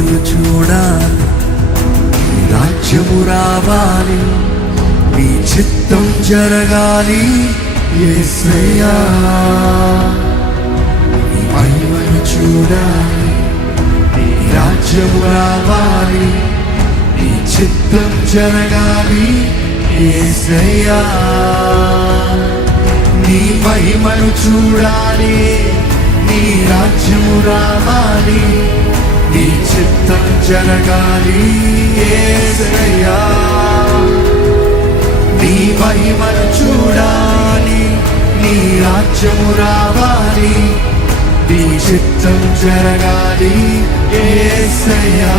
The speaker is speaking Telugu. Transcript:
మహిమను చూడాలి, నీ రాజ్యము రావాలి, నీ చిత్తం జరగాలి యేసయ్యా. నీ మహిమను చూడాలి, నీ రాజ్యము రావాలి, నీ చిత్తం జరగాలి యేసయ్యా. నీ మహిమను చూడాలి, నీ రాజ్యము రావాలి, నీ చిత్తం జరగాలి యేసయ్యా. నీ మహిమను చూడాలి, నీ రాజ్యము రావాలి, నీ చిత్తం జరగాలి యేసయ్యా.